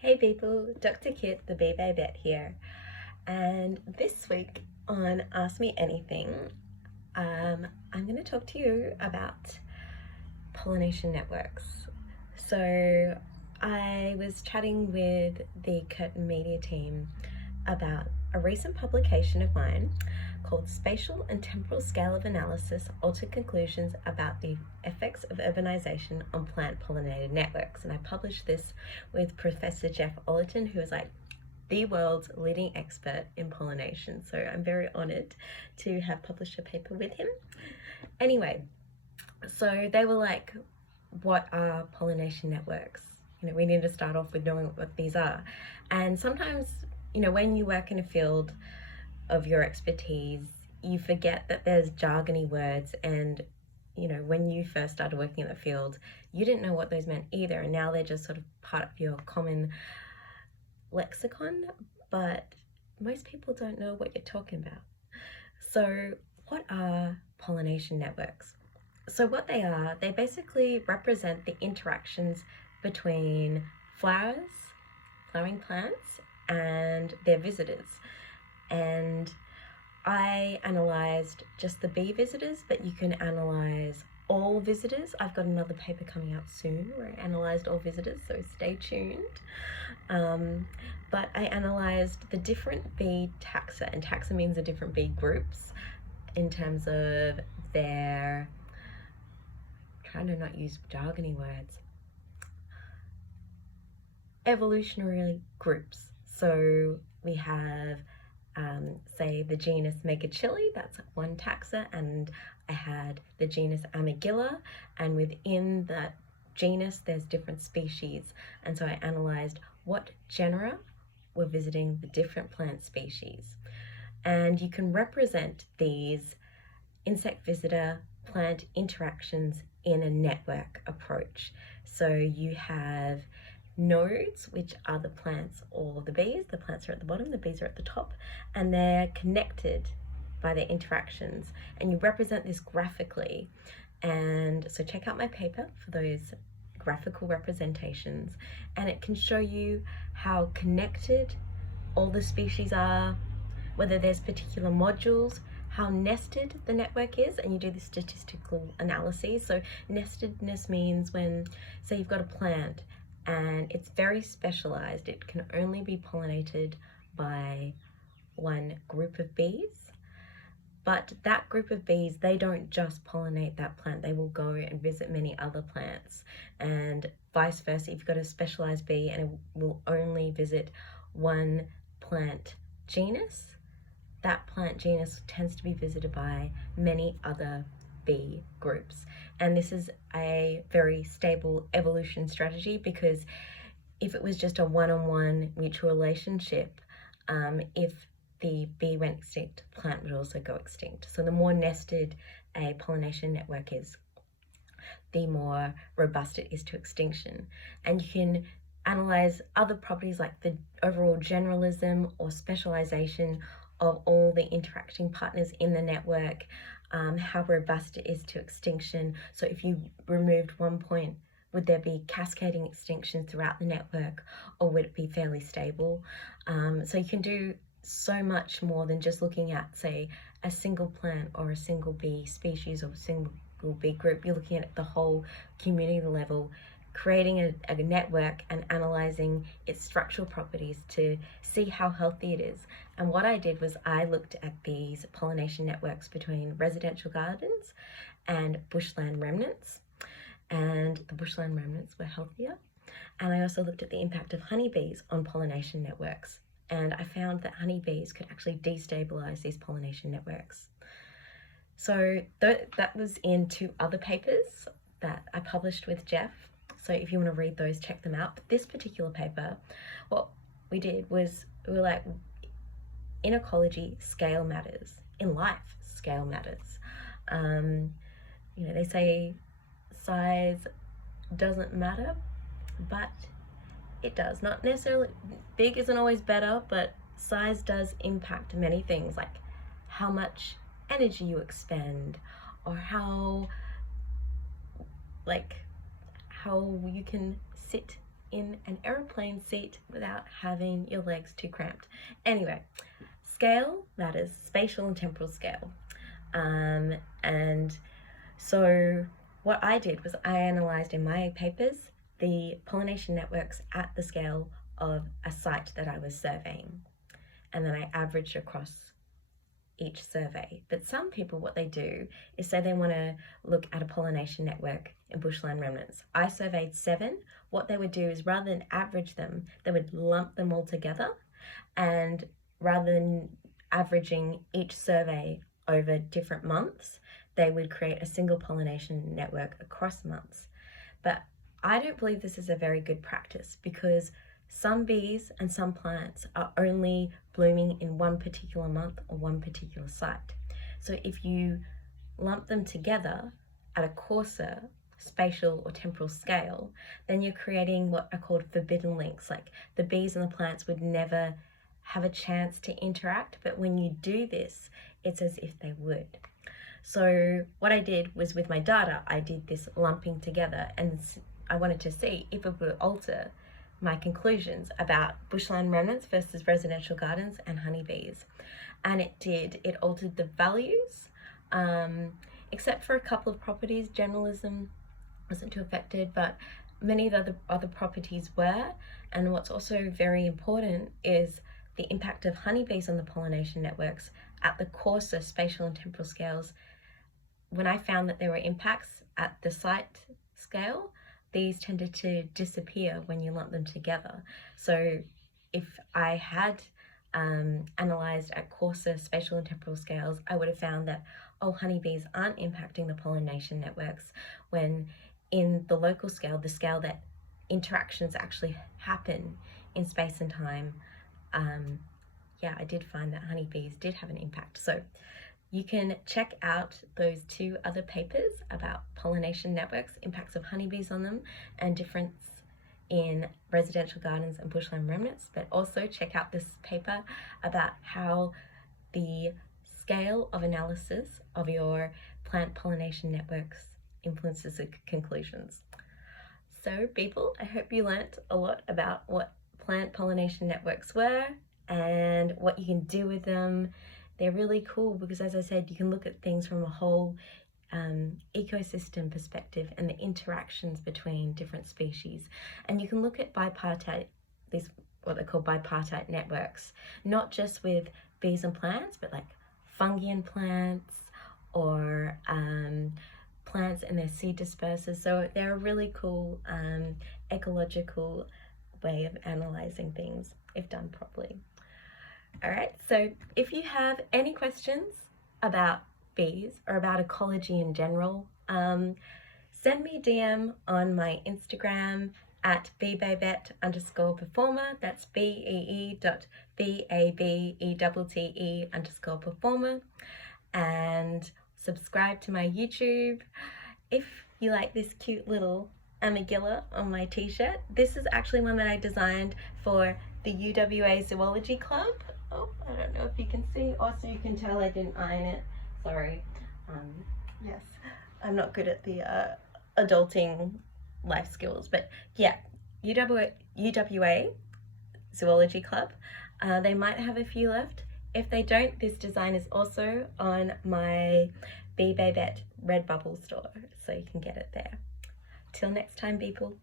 Hey people, Dr. Kit, the Bee Babette here, and this week on Ask Me Anything, I'm going to talk to you about pollination networks. So I was chatting with the Curtin Media team about a recent publication of mine called Spatial and Temporal Scale of Analysis Altered Conclusions about the Effects of Urbanisation on Plant-pollinator Networks. And I published this with Professor Jeff Ollerton, who is like the world's leading expert in pollination. So I'm very honoured to have published a paper with him. Anyway, so they were like, what are pollination networks? We need to start off with knowing what these are. And sometimes, when you work in a field of your expertise, you forget that there's jargony words, and when you first started working in the field, you didn't know what those meant either, and now they're just sort of part of your common lexicon, but most people don't know what you're talking about. So what are pollination networks? So what they are, they basically represent the interactions between flowering plants and their visitors. And I analysed just the bee visitors, but you can analyse all visitors. I've got another paper coming out soon where I analysed all visitors, so stay tuned. But I analysed the different bee taxa, and taxa means the different bee groups in terms of their, trying to not use jargony words, evolutionary groups. So we have say the genus Megachili, that's one taxa, and I had the genus Amygilla, and within that genus there's different species, and so I analysed what genera were visiting the different plant species. And you can represent these insect visitor plant interactions in a network approach. So you have nodes, which are the plants or the bees. The plants are at the bottom, the bees are at the top, and they're connected by their interactions, and you represent this graphically. And so check out my paper for those graphical representations, and it can show you how connected all the species are, whether there's particular modules, how nested the network is, and you do the statistical analyses. So nestedness means when, say, you've got a plant and it's very specialized, it can only be pollinated by one group of bees, but that group of bees, they don't just pollinate that plant, they will go and visit many other plants, and vice versa. If you've got a specialized bee and it will only visit one plant genus, that plant genus tends to be visited by many other bee groups. And this is a very stable evolution strategy, because if it was just a one-on-one mutual relationship, if the bee went extinct, the plant would also go extinct. So the more nested a pollination network is, the more robust it is to extinction. And you can analyze other properties like the overall generalism or specialization of all the interacting partners in the network, how robust it is to extinction. So if you removed one point, would there be cascading extinction throughout the network, or would it be fairly stable? So you can do so much more than just looking at, say, a single plant or a single bee species or a single bee group. You're looking at the whole community level, creating a network and analysing its structural properties to see how healthy it is. And what I did was I looked at these pollination networks between residential gardens and bushland remnants, and the bushland remnants were healthier. And I also looked at the impact of honeybees on pollination networks, and I found that honeybees could actually destabilise these pollination networks. So that was in 2 other papers that I published with Jeff. So if you want to read those, check them out. But this particular paper, what we did was we were like, in ecology, scale matters. In life, scale matters. They say size doesn't matter, but it does. Not necessarily, big isn't always better, but size does impact many things, like how much energy you expend, or how you can sit in an aeroplane seat without having your legs too cramped. Anyway, scale, that is spatial and temporal scale. And so what I did was I analysed in my papers the pollination networks at the scale of a site that I was surveying, and then I averaged across each survey. But some people, what they do is say they want to look at a pollination network in bushland remnants. I surveyed 7. What they would do is, rather than average them, they would lump them all together, and rather than averaging each survey over different months, they would create a single pollination network across months. But I don't believe this is a very good practice, because some bees and some plants are only blooming in one particular month or one particular site. So if you lump them together at a coarser spatial or temporal scale, then you're creating what are called forbidden links. Like, the bees and the plants would never have a chance to interact, but when you do this, it's as if they would. So what I did was, with my data, I did this lumping together, and I wanted to see if it would alter my conclusions about bushland remnants versus residential gardens and honeybees. And it did. It altered the values, except for a couple of properties. Generalism wasn't too affected, but many of the other properties were. And what's also very important is the impact of honeybees on the pollination networks at the coarser spatial and temporal scales. When I found that there were impacts at the site scale, these tended to disappear when you lump them together. So if I had analysed at coarser spatial and temporal scales, I would have found that, honeybees aren't impacting the pollination networks, when in the local scale, the scale that interactions actually happen in space and time, I did find that honeybees did have an impact. So you can check out those 2 other papers about pollination networks, impacts of honeybees on them, and difference in residential gardens and bushland remnants, but also check out this paper about how the scale of analysis of your plant pollination networks influences the conclusions. So people, I hope you learnt a lot about what plant pollination networks were and what you can do with them. They're really cool because, as I said, you can look at things from a whole ecosystem perspective and the interactions between different species. And you can look at bipartite, these what they call bipartite networks, not just with bees and plants, but like fungi and plants, or plants and their seed dispersers. So they're a really cool ecological way of analysing things if done properly. All right, so if you have any questions about bees or about ecology in general, send me a DM on my Instagram at Bee Babette _performer. That's BEE.BABETTE_performer. And subscribe to my YouTube. If you like this cute little armadillo on my t-shirt, this is actually one that I designed for the UWA Zoology Club. Oh, I don't know if you can see. Also, you can tell I didn't iron it. Sorry. Yes, I'm not good at the adulting life skills, but yeah, UWA Zoology Club. They might have a few left. If they don't, this design is also on my Bee Babette Redbubble store, so you can get it there. Till next time, people.